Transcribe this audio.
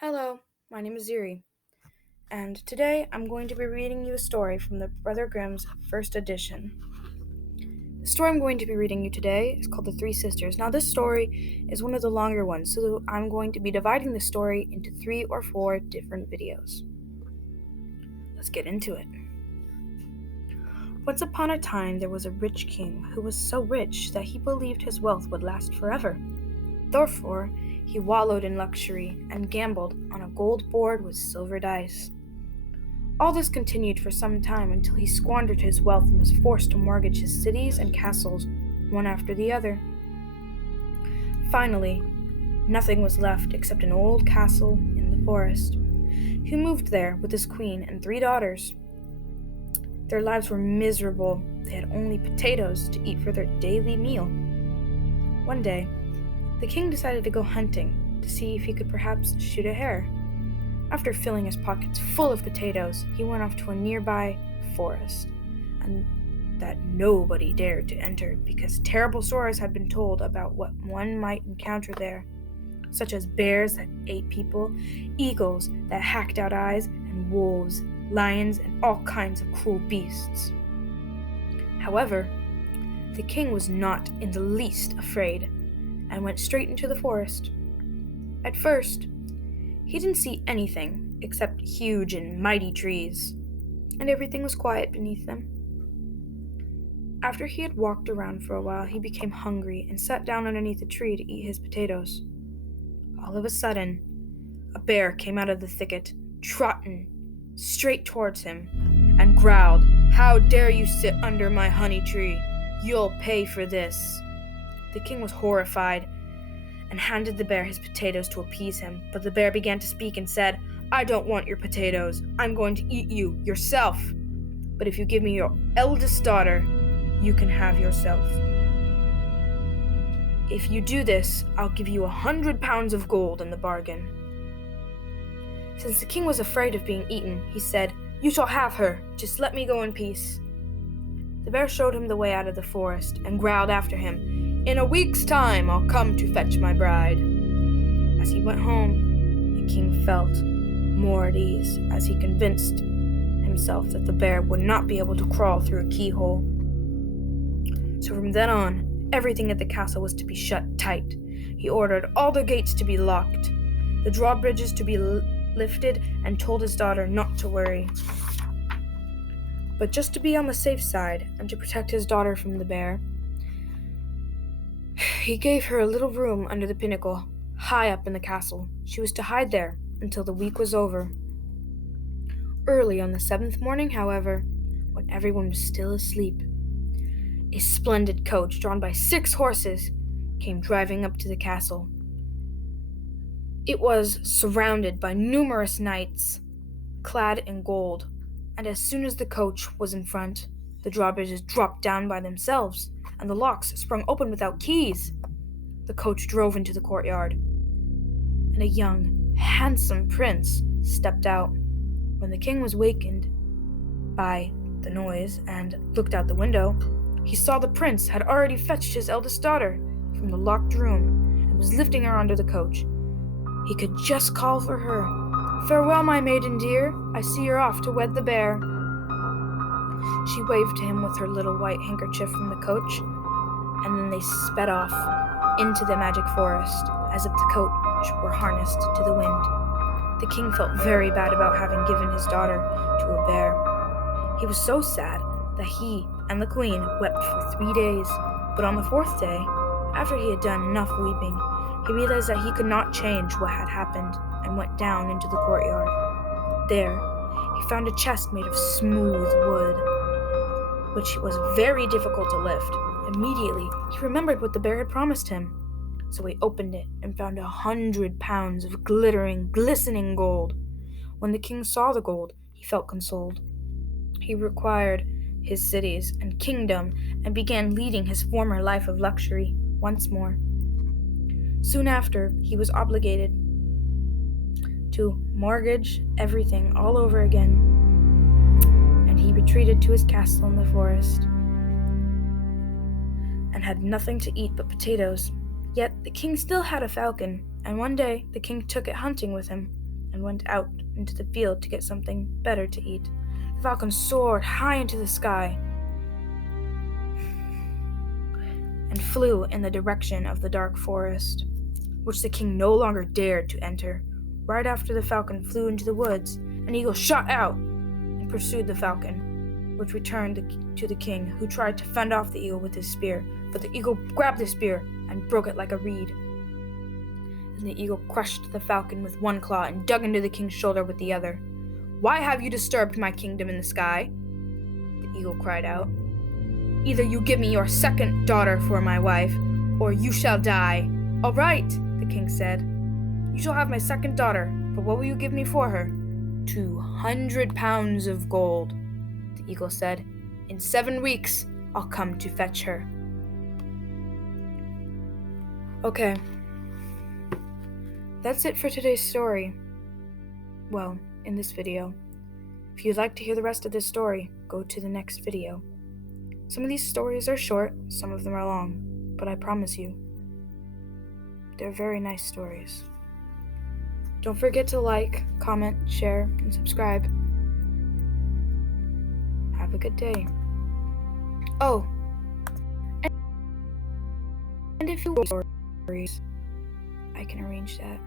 Hello, my name is Ziri, and today I'm going to be reading you a story from the Brother Grimm's first edition. The story I'm going to be reading you today is called The Three Sisters. Now, this story is one of the longer ones, so I'm going to be dividing the story into 3 or 4 different videos. Let's get into it. Once upon a time, there was a rich king who was so rich that he believed his wealth would last forever. Therefore, he wallowed in luxury and gambled on a gold board with silver dice. All this continued for some time until he squandered his wealth and was forced to mortgage his cities and castles, one after the other. Finally, nothing was left except an old castle in the forest. He moved there with his queen and 3 daughters. Their lives were miserable. They had only potatoes to eat for their daily meal. One day, the king decided to go hunting to see if he could perhaps shoot a hare. After filling his pockets full of potatoes, he went off to a nearby forest, and that nobody dared to enter because terrible stories had been told about what one might encounter there, such as bears that ate people, eagles that hacked out eyes, and wolves, lions, and all kinds of cruel beasts. However, the king was not in the least afraid and went straight into the forest. At first, he didn't see anything except huge and mighty trees, and everything was quiet beneath them. After he had walked around for a while, he became hungry and sat down underneath a tree to eat his potatoes. All of a sudden, a bear came out of the thicket, trotting straight towards him, and growled, "How dare you sit under my honey tree? You'll pay for this." The king was horrified and handed the bear his potatoes to appease him, but the bear began to speak and said, "I don't want your potatoes. I'm going to eat you yourself. But if you give me your eldest daughter, you can have yourself. If you do this, I'll give you 100 pounds of gold in the bargain." Since the king was afraid of being eaten, he said, "You shall have her. Just let me go in peace." The bear showed him the way out of the forest and growled after him, "In a week's time, I'll come to fetch my bride." As he went home, the king felt more at ease as he convinced himself that the bear would not be able to crawl through a keyhole. So from then on, everything at the castle was to be shut tight. He ordered all the gates to be locked, the drawbridges to be lifted, and told his daughter not to worry. But just to be on the safe side and to protect his daughter from the bear, he gave her a little room under the pinnacle, high up in the castle. She was to hide there until the week was over. Early on the 7th morning, however, when everyone was still asleep, a splendid coach drawn by 6 horses came driving up to the castle. It was surrounded by numerous knights, clad in gold, and as soon as the coach was in front, the drawbridges dropped down by themselves, and the locks sprung open without keys. The coach drove into the courtyard, and a young, handsome prince stepped out. When the king was wakened by the noise and looked out the window, he saw the prince had already fetched his eldest daughter from the locked room and was lifting her onto the coach. He could just call for her, "Farewell, my maiden dear. I see you're off to wed the bear." She waved to him with her little white handkerchief from the coach, and then they sped off into the magic forest as if the coach were harnessed to the wind. The king felt very bad about having given his daughter to a bear. He was so sad that he and the queen wept for 3 days, but on the 4th day, after he had done enough weeping, he realized that he could not change what had happened and went down into the courtyard. There, he found a chest made of smooth wood, which was very difficult to lift. Immediately, he remembered what the bear had promised him. So he opened it and found 100 pounds of glistening gold. When the king saw the gold, he felt consoled. He required his cities and kingdom and began leading his former life of luxury once more. Soon after, he was obligated to mortgage everything all over again, and he retreated to his castle in the forest and had nothing to eat but potatoes. Yet the king still had a falcon, and one day the king took it hunting with him. and went out into the field to get something better to eat. The falcon soared high into the sky and flew in the direction of the dark forest, which the king no longer dared to enter. Right after the falcon flew into the woods, an eagle shot out and pursued the falcon, which returned to the king, who tried to fend off the eagle with his spear, but the eagle grabbed the spear and broke it like a reed. And the eagle crushed the falcon with one claw and dug into the king's shoulder with the other. "Why have you disturbed my kingdom in the sky?" the eagle cried out. "Either you give me your second daughter for my wife, or you shall die." "All right," the king said. "You shall have my second daughter, but what will you give me for her?" 200 pounds of gold, the eagle said. "In 7 weeks, I'll come to fetch her." Okay. That's it for today's story. Well, in this video. If you'd like to hear the rest of this story, go to the next video. Some of these stories are short, some of them are long, but I promise you, they're very nice stories. Don't forget to like, comment, share, and subscribe. Have a good day. Oh, and if you want stories, I can arrange that.